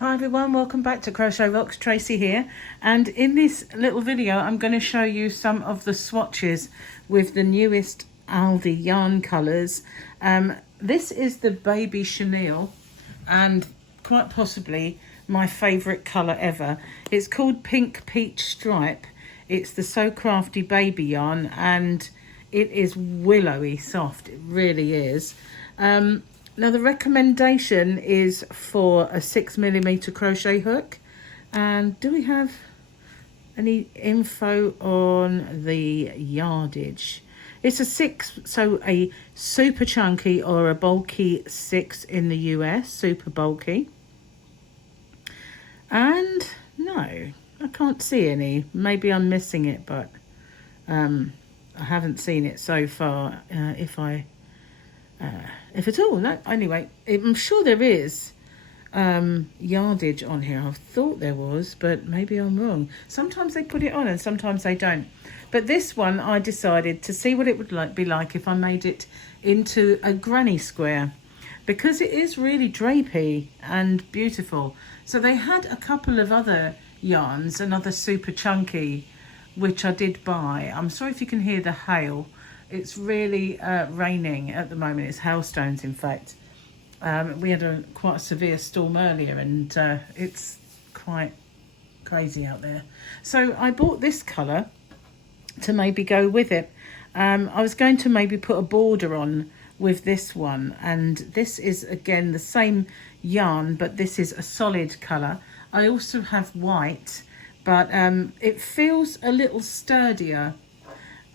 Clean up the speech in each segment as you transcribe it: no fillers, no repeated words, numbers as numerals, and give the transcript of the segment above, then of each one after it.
Hi everyone, welcome back to Crochet Rocks. Tracy here, and in this little video I'm going to show you some of the swatches with the newest Aldi yarn colours. This is the baby chenille and quite possibly my favourite colour ever. It's called Pink Peach Stripe. It's the So Crafty baby yarn and it is willowy soft, it really is. Now the recommendation is for a 6mm crochet hook. And do we have any info on the yardage? It's a 6, so a super chunky or a bulky 6 in the US, super bulky. And no, I can't see any. Maybe I'm missing it, but I haven't seen it so far. If at all, no. Anyway, I'm sure there is yardage on here. I thought there was, but maybe I'm wrong. Sometimes they put it on and sometimes they don't. But this one, I decided to see what it would be like if I made it into a granny square, because it is really drapey and beautiful. So they had a couple of other yarns, another super chunky, which I did buy. I'm sorry if you can hear the hail. It's really raining at the moment. It's hailstones, in fact. We had quite a severe storm earlier, and it's quite crazy out there. So I bought this colour to maybe go with it. I was going to maybe put a border on with this one, and this is again the same yarn, but this is a solid colour. I also have white, but it feels a little sturdier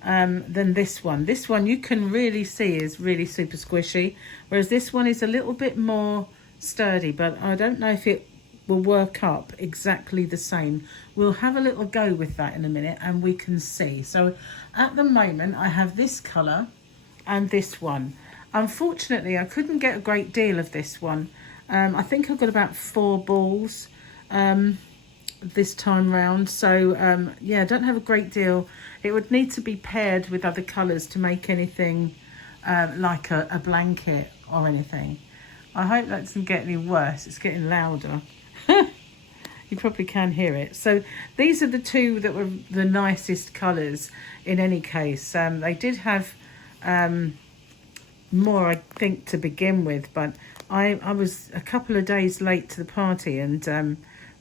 than this one. This one you can really see is really super squishy, whereas this one is a little bit more sturdy, but I don't know if it will work up exactly the same. We'll have a little go with that in a minute and we can see. So at the moment I have this colour and this one. Unfortunately I couldn't get a great deal of this one. I think I've got about 4 balls this time round, so yeah, I don't have a great deal. It would need to be paired with other colours to make anything like a blanket or anything. I hope that doesn't get any worse. It's getting louder. You probably can hear it. So these are the two that were the nicest colours in any case. They did have more, I think, to begin with, but I was a couple of days late to the party, and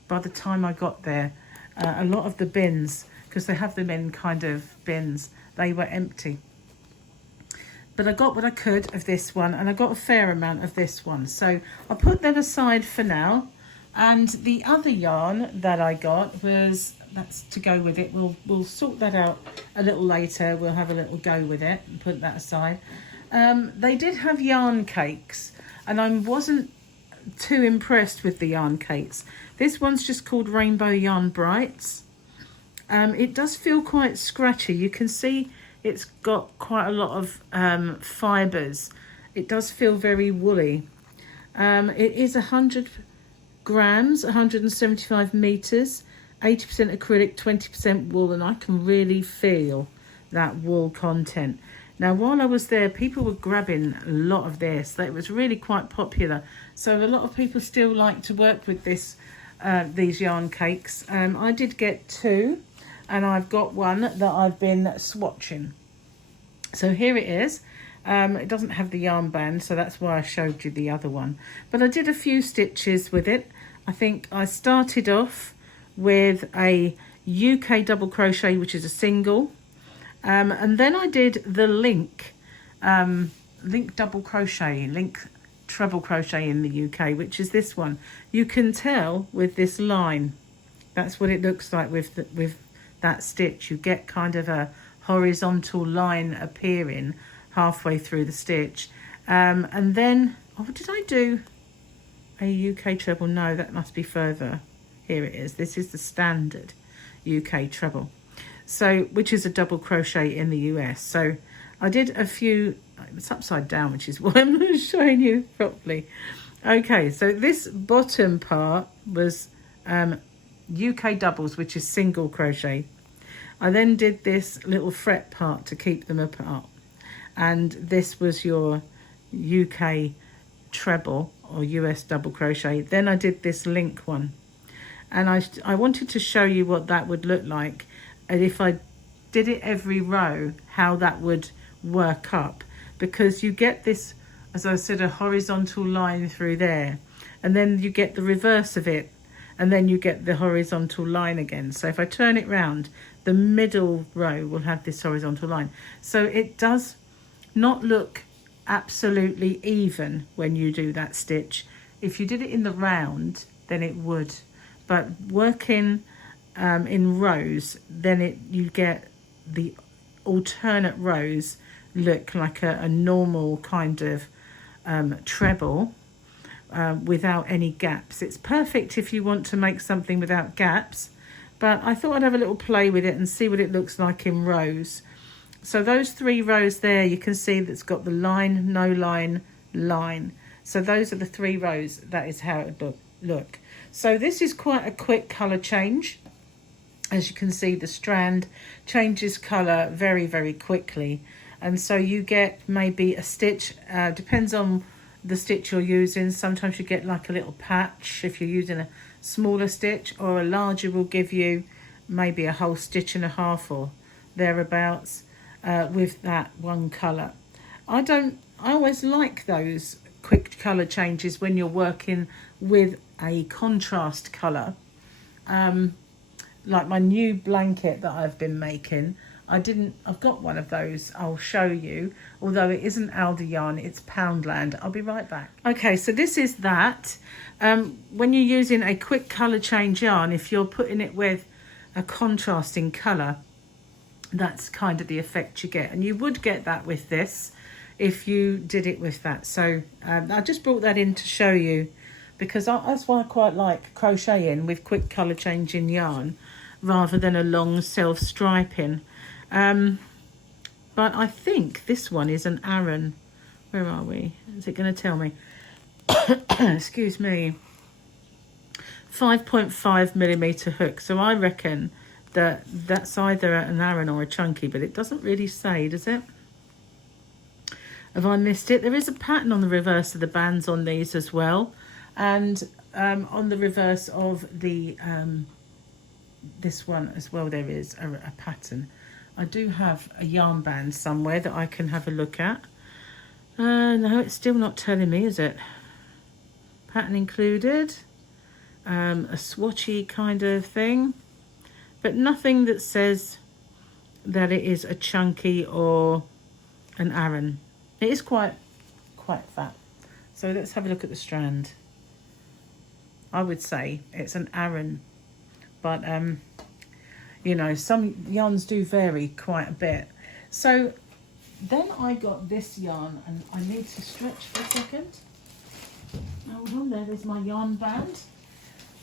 by the time I got there, a lot of the bins, because they have them in kind of bins, they were empty. But I got what I could of this one, and I got a fair amount of this one. So I'll put them aside for now. And the other yarn that I got was, that's to go with it. We'll sort that out a little later. We'll have a little go with it and put that aside. They did have yarn cakes, and I wasn't too impressed with the yarn cakes. This one's just called Rainbow Yarn Brights. It does feel quite scratchy. You can see it's got quite a lot of fibres. It does feel very woolly. It is 100 grams, 175 meters, 80% acrylic, 20% wool, and I can really feel that wool content. Now, while I was there, people were grabbing a lot of this. It was really quite popular. So a lot of people still like to work with this, these yarn cakes. I did get 2, and I've got one that I've been swatching. So here it is. It doesn't have the yarn band, so that's why I showed you the other one. But I did a few stitches with it. I think I started off with a UK double crochet, which is a single. And then I did the link double crochet, link treble crochet in the UK, which is this one. You can tell with this line, that's what it looks like with that stitch. You get kind of a horizontal line appearing halfway through the stitch. And then, oh, did I do a UK treble? No, that must be further. Here it is. This is the standard UK treble. So, which is a double crochet in the US. So I did a few, it's upside down, which is why I'm not showing you properly. Okay, so this bottom part was UK doubles, which is single crochet. I then did this little fret part to keep them apart. And this was your UK treble or US double crochet. Then I did this link one, and I wanted to show you what that would look like, and if I did it every row, how that would work up, because you get this, as I said, a horizontal line through there, and then you get the reverse of it, and then you get the horizontal line again. So if I turn it round, the middle row will have this horizontal line. So it does not look absolutely even when you do that stitch. If you did it in the round, then it would, but working in rows, then you get the alternate rows look like a normal kind of treble without any gaps. It's perfect if you want to make something without gaps, but I thought I'd have a little play with it and see what it looks like in rows. So those 3 rows there, you can see that's got the line, no line, line. So those are the 3 rows. That is how it would look. So this is quite a quick colour change. As you can see, the strand changes colour very, very quickly. And so you get maybe a stitch, depends on the stitch you're using. Sometimes you get like a little patch if you're using a smaller stitch, or a larger will give you maybe a whole stitch and a half or thereabouts with that one colour. I always like those quick colour changes when you're working with a contrast colour. Like my new blanket that I've been making, I've got one of those, I'll show you, although it isn't Aldi yarn, it's Poundland. I'll be right back. Okay, so this is that. When you're using a quick colour change yarn, if you're putting it with a contrasting colour, that's kind of the effect you get. And you would get that with this if you did it with that. So I just brought that in to show you, because that's why I quite like crocheting with quick colour changing yarn rather than a long self-striping. But I think this one is an Aran. Where are we? Is it going to tell me? Excuse me. 5.5mm hook. So I reckon that's either an Aran or a chunky, but it doesn't really say, does it? Have I missed it? There is a pattern on the reverse of the bands on these as well. And on the reverse of the this one as well, there is a pattern. I do have a yarn band somewhere that I can have a look at. No, it's still not telling me, is it? Pattern included. A swatchy kind of thing. But nothing that says that it is a chunky or an Aran. It is quite fat. So let's have a look at the strand. I would say it's an Aran, but you know, some yarns do vary quite a bit. So then I got this yarn, and I need to stretch for a second. Hold on, there is my yarn band.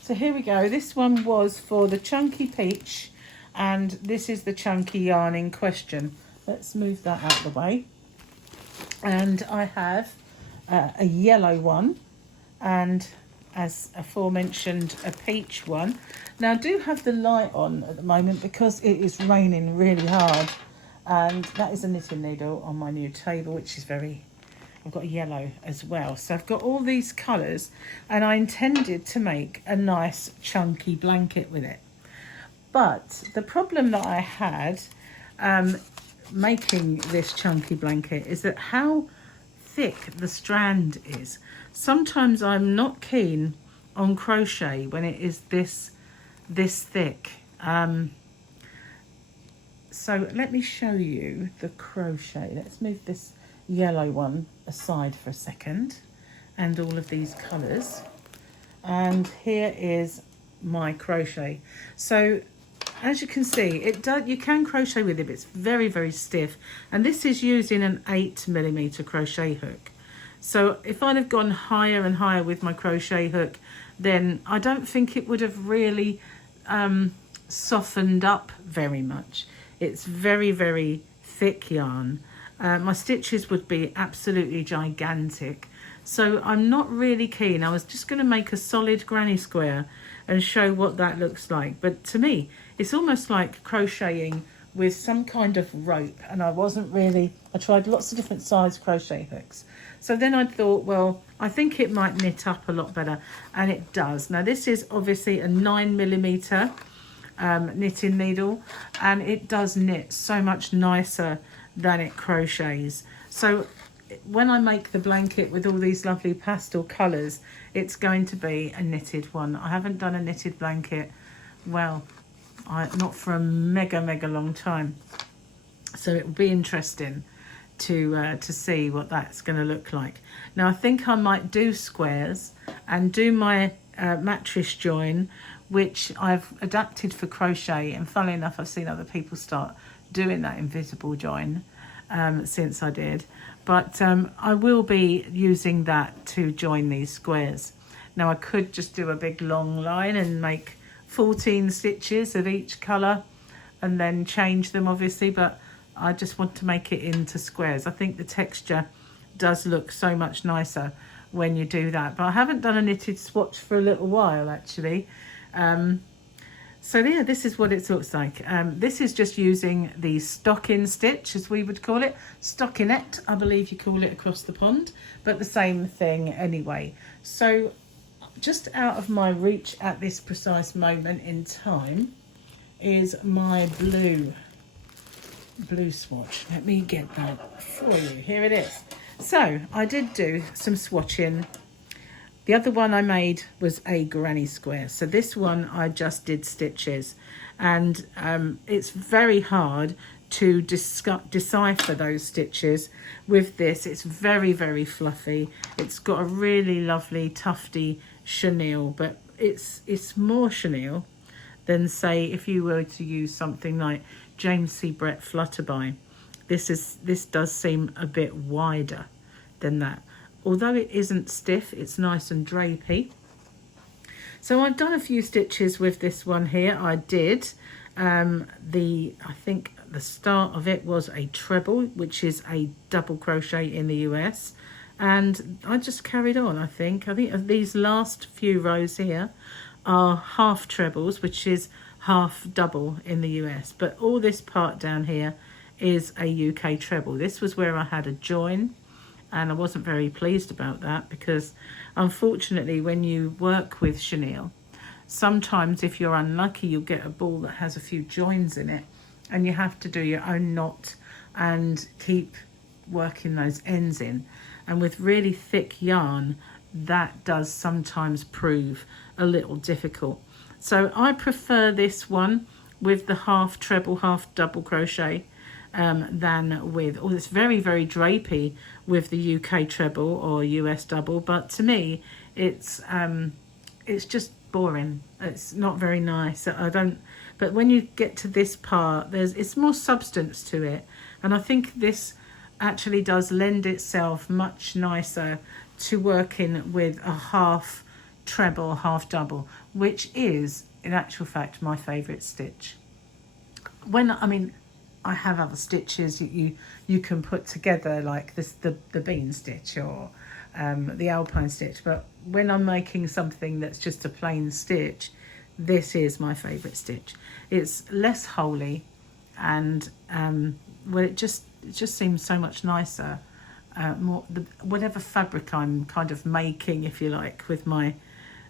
So here we go. This one was for the chunky peach, and this is the chunky yarn in question. Let's move that out of the way. And I have a yellow one, and as aforementioned, a peach one. Now I do have the light on at the moment because it is raining really hard, and that is a knitting needle on my new table, which is I've got a yellow as well. So I've got all these colours, and I intended to make a nice chunky blanket with it. But the problem that I had making this chunky blanket is that how thick the strand is. Sometimes I'm not keen on crochet when it is this thick. So let me show you the crochet. Let's move this yellow one aside for a second, and all of these colours. And here is my crochet. So as you can see, you can crochet with it, but it's very, very stiff. And this is using an 8mm crochet hook. So if I'd have gone higher and higher with my crochet hook, then I don't think it would have really softened up very much. It's very, very thick yarn. My stitches would be absolutely gigantic. So I'm not really keen. I was just going to make a solid granny square and show what that looks like. But to me, it's almost like crocheting with some kind of rope. And I tried lots of different size crochet hooks. So then I thought, well, I think it might knit up a lot better, and it does. Now this is obviously a 9mm knitting needle, and it does knit so much nicer than it crochets. So when I make the blanket with all these lovely pastel colours, it's going to be a knitted one. I haven't done a knitted blanket, well, not for a mega long time. So it will be interesting to see what that's going to look like. Now I think I might do squares and do my mattress join, which I've adapted for crochet, and funnily enough I've seen other people start doing that invisible join since I did. But I will be using that to join these squares. Now I could just do a big long line and make 14 stitches of each colour and then change them obviously, but I just want to make it into squares. I think the texture does look so much nicer when you do that. But I haven't done a knitted swatch for a little while actually. So yeah, this is what it looks like. This is just using the stocking stitch, as we would call it. Stockinette, I believe you call it across the pond, but the same thing anyway. So just out of my reach at this precise moment in time is my blue swatch. Let me get that for you. Here it is. So I did do some swatching. The other one I made was a granny square. So this one I just did stitches, and it's very hard to decipher those stitches with this. It's very fluffy. It's got a really lovely tufty chenille, but it's more chenille than, say, if you were to use something like James C. Brett Flutterby. This does seem a bit wider than that. Although it isn't stiff, it's nice and drapey. So I've done a few stitches with this one here. I did I think the start of it was a treble, which is a double crochet in the US, and I just carried on. I think these last few rows here are half trebles, which is half double in the US, but all this part down here is a UK treble. This was where I had a join, and I wasn't very pleased about that, because unfortunately when you work with chenille, sometimes if you're unlucky you'll get a ball that has a few joins in it, and you have to do your own knot and keep working those ends in. And with really thick yarn, that does sometimes prove a little difficult. So I prefer this one with the half treble, half double crochet than with, it's very drapey with the UK treble or US double, but to me it's just boring. It's not very nice. But when you get to this part, it's more substance to it, and I think this actually does lend itself much nicer to working with a half treble, half double, which is in actual fact my favorite stitch. I have other stitches you can put together, like this, the bean stitch or the alpine stitch, but when I'm making something that's just a plain stitch, this is my favorite stitch. It's less holey, and well, it just seems so much nicer. Whatever fabric I'm kind of making, if you like, with my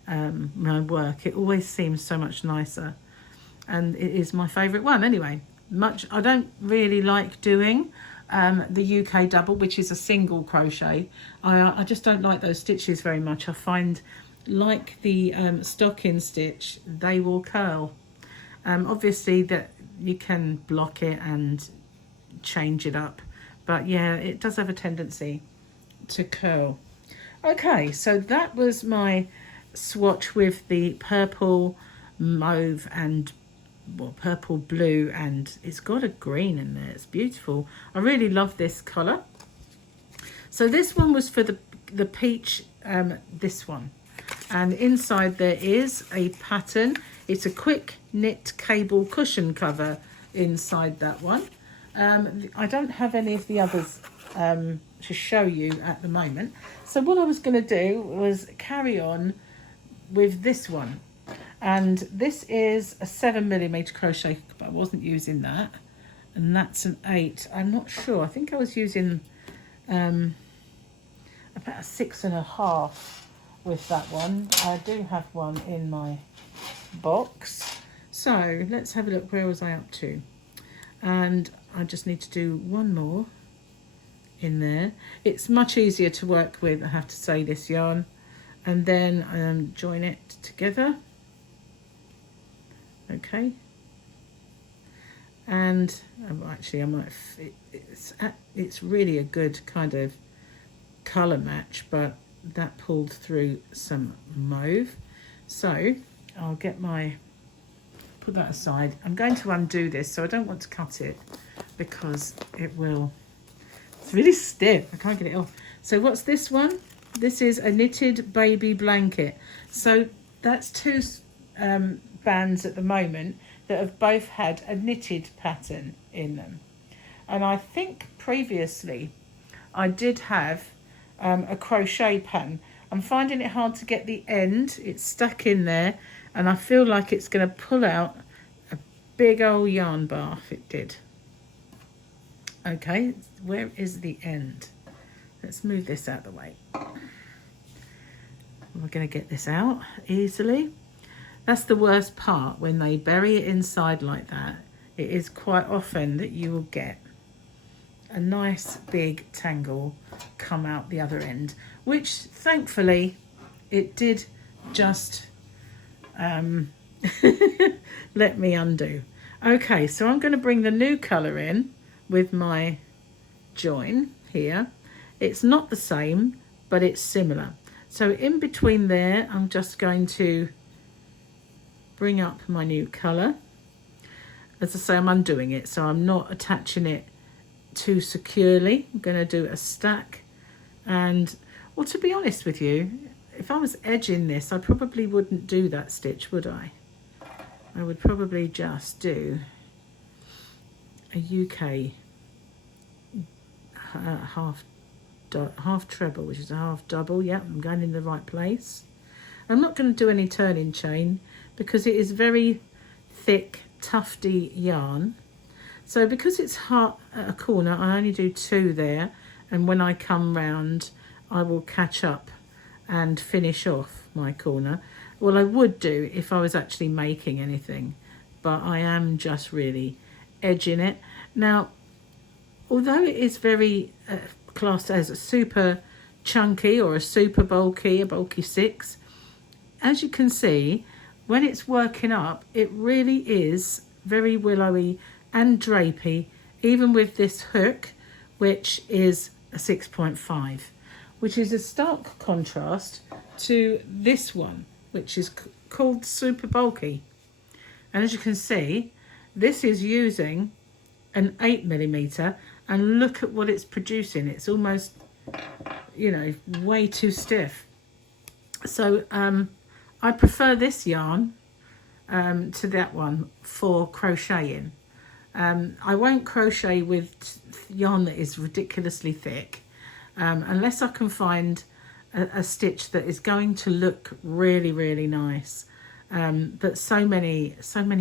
work, it always seems so much nicer, and it is my favorite one anyway. I don't really like doing the UK double, which is a single crochet. I just don't like those stitches very much. I find, like the stocking stitch, they will curl. Obviously that you can block it and change it up, but yeah, it does have a tendency to curl. Okay, so that was my swatch with the purple, mauve and purple, blue, and it's got a green in there. It's beautiful. I really love this colour. So this one was for the peach, this one, and inside there is a pattern. It's a quick knit cable cushion cover inside that one. I don't have any of the others to show you at the moment, so what I was going to do was carry on with this one. And this is a 7mm crochet, but I wasn't using that, and that's an 8. I'm not sure. I think I was using about a 6.5 with that one. I do have one in my box. So let's have a look. Where was I up to? And I just need to do one more in there. It's much easier to work with, I have to say, this yarn. And then join it together. Okay. And actually I might, it's really a good kind of colour match, but that pulled through some mauve. So I'll get put that aside. I'm going to undo this, so I don't want to cut it because it's really stiff. I can't get it off. So what's this one? This is a knitted baby blanket. So that's two bands at the moment that have both had a knitted pattern in them. And I think previously I did have a crochet pattern. I'm finding it hard to get the end. It's stuck in there and I feel like it's going to pull out a big old yarn bath. It did. Okay, where is the end? Let's move this out of the way. We're going to get this out easily. That's the worst part, when they bury it inside like that. It is quite often that you will get a nice big tangle come out the other end, which thankfully it did just let me undo. Okay, so I'm going to bring the new colour in with my join here. It's not the same, but it's similar. So in between there, I'm just going to bring up my new colour. As I say, I'm undoing it, so I'm not attaching it too securely. I'm going to do a stack. And, well, to be honest with you, if I was edging this, I probably wouldn't do that stitch, would I? I would probably just do a UK half treble, which is a half double. Yeah, I'm going in the right place. I'm not going to do any turning chain because it is very thick, tufty yarn. So because it's hot at a corner, I only do 2 there, and when I come round I will catch up and finish off my corner. Well, I would do if I was actually making anything, but I am just really edging it. Now, although it is very classed as a super chunky or a super bulky, a bulky 6, as you can see, when it's working up, it really is very willowy and drapey, even with this hook, which is a 6.5, which is a stark contrast to this one, which is called super bulky. And as you can see, this is using an 8mm, and look at what it's producing. It's almost, you know, way too stiff. So I prefer this yarn to that one for crocheting. I won't crochet with yarn that is ridiculously thick unless I can find a stitch that is going to look really, really nice. But so many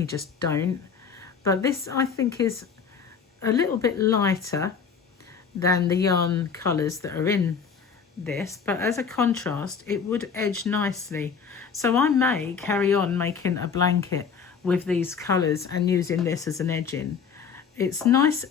just don't. But this, I think, is a little bit lighter than the yarn colours that are in this, but as a contrast it would edge nicely. So I may carry on making a blanket with these colours and using this as an edging. It's nice.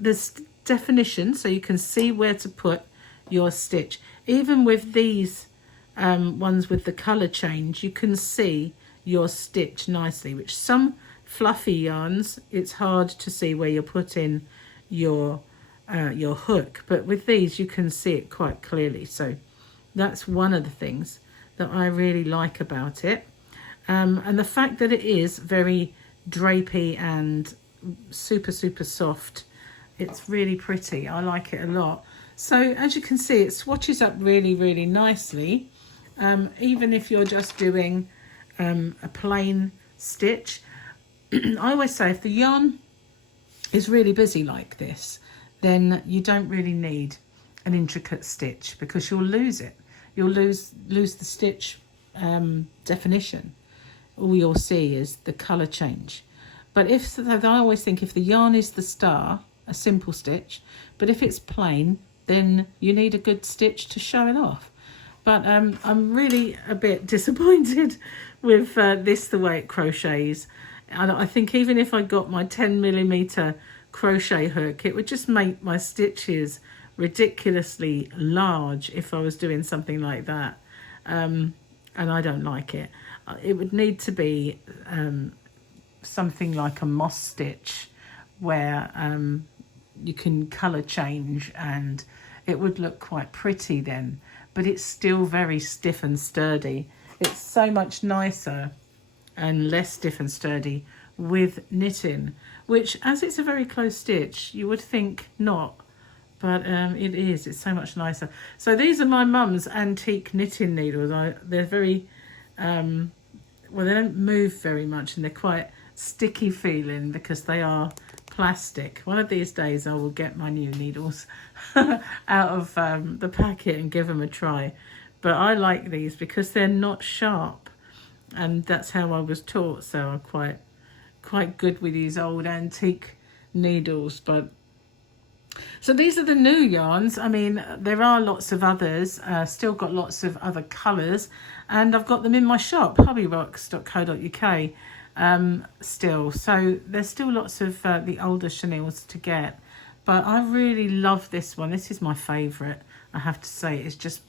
There's definition, so you can see where to put your stitch. Even with these ones with the colour change, you can see your stitch nicely, which some fluffy yarns, it's hard to see where you're putting your hook, but with these you can see it quite clearly. So that's one of the things that I really like about it, and the fact that it is very drapey and super soft. It's really pretty. I like it a lot. So as you can see, it swatches up really nicely, even if you're just doing a plain stitch. I always say if the yarn is really busy like this, then you don't really need an intricate stitch, because you'll lose it. You'll lose the stitch definition. All you'll see is the colour change. But I always think if the yarn is the star, a simple stitch, but if it's plain, then you need a good stitch to show it off. But I'm really a bit disappointed with this, the way it crochets. And I think even if I got my 10mm crochet hook, it would just make my stitches ridiculously large if I was doing something like that. And I don't like it. It would need to be something like a moss stitch, where you can colour change, and it would look quite pretty then, but it's still very stiff and sturdy. It's so much nicer and less stiff and sturdy with knitting, which, as it's a very close stitch, you would think not, but it is. It's so much nicer. So these are my mum's antique knitting needles. They're very well, they don't move very much, and they're quite sticky feeling because they are plastic. One of these days I will get my new needles out of the packet and give them a try. But I like these because they're not sharp, and that's how I was taught. So I'm quite good with these old antique needles. But so these are the new yarns. I mean, there are lots of others, still got lots of other colours, and I've got them in my shop, hobbyrocks.co.uk. Still, so there's still lots of the older chenilles to get, but I really love this one. This is my favourite, I have to say. It's just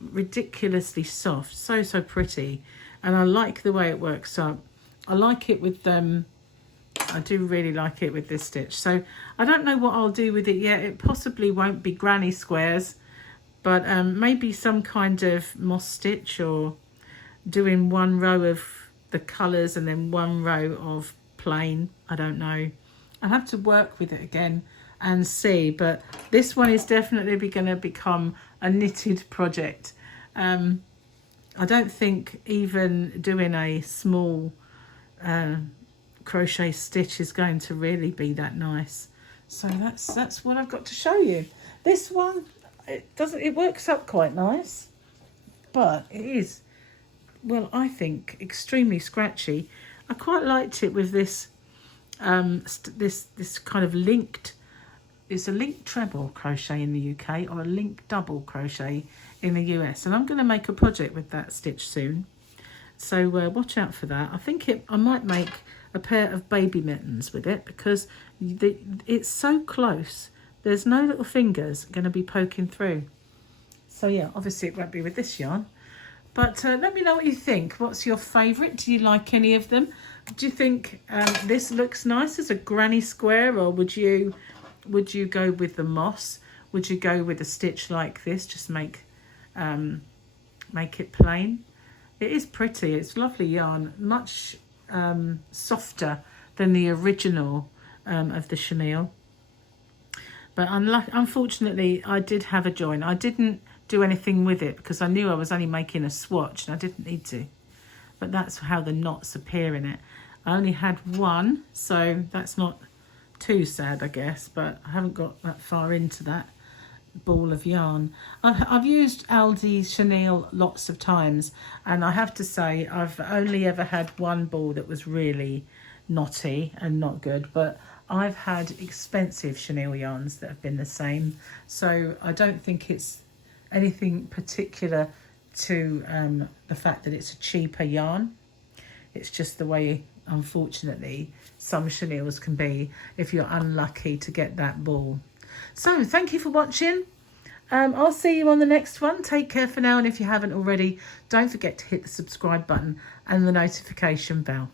ridiculously soft, so pretty, and I like the way it works up. I like it with I do really like it with this stitch. So I don't know what I'll do with it yet. It possibly won't be granny squares, but maybe some kind of moss stitch, or doing one row of the colours and then one row of plain. I don't know. I'll have to work with it again and see, but this one is definitely going to become a knitted project. I don't think even doing a small crochet stitch is going to really be that nice. So that's what I've got to show you. This one, it works up quite nice, but it is, well, I think extremely scratchy. I quite liked it with this this kind of linked, it's a linked treble crochet in the UK, or a linked double crochet in the US, and I'm going to make a project with that stitch soon, so watch out for that. I think I might make a pair of baby mittens with it, because it's so close, there's no little fingers going to be poking through. So yeah, obviously it won't be with this yarn. But let me know what you think. What's your favourite? Do you like any of them? Do you think this looks nice as a granny square, or would you go with the moss? Would you go with a stitch like this? Just make it plain. It is pretty. It's lovely yarn. Much softer than the original of the chenille. But unfortunately, I did have a join. I didn't do anything with it because I knew I was only making a swatch and I didn't need to. But that's how the knots appear in it. I only had one, so that's not too sad, I guess, but I haven't got that far into that ball of yarn. I've used Aldi chenille lots of times, and I have to say I've only ever had one ball that was really knotty and not good, but I've had expensive chenille yarns that have been the same, so I don't think it's anything particular to the fact that it's a cheaper yarn. It's just the way, unfortunately, some chenilles can be if you're unlucky to get that ball. So thank you for watching. I'll see you on the next one. Take care for now, and if you haven't already, don't forget to hit the subscribe button and the notification bell.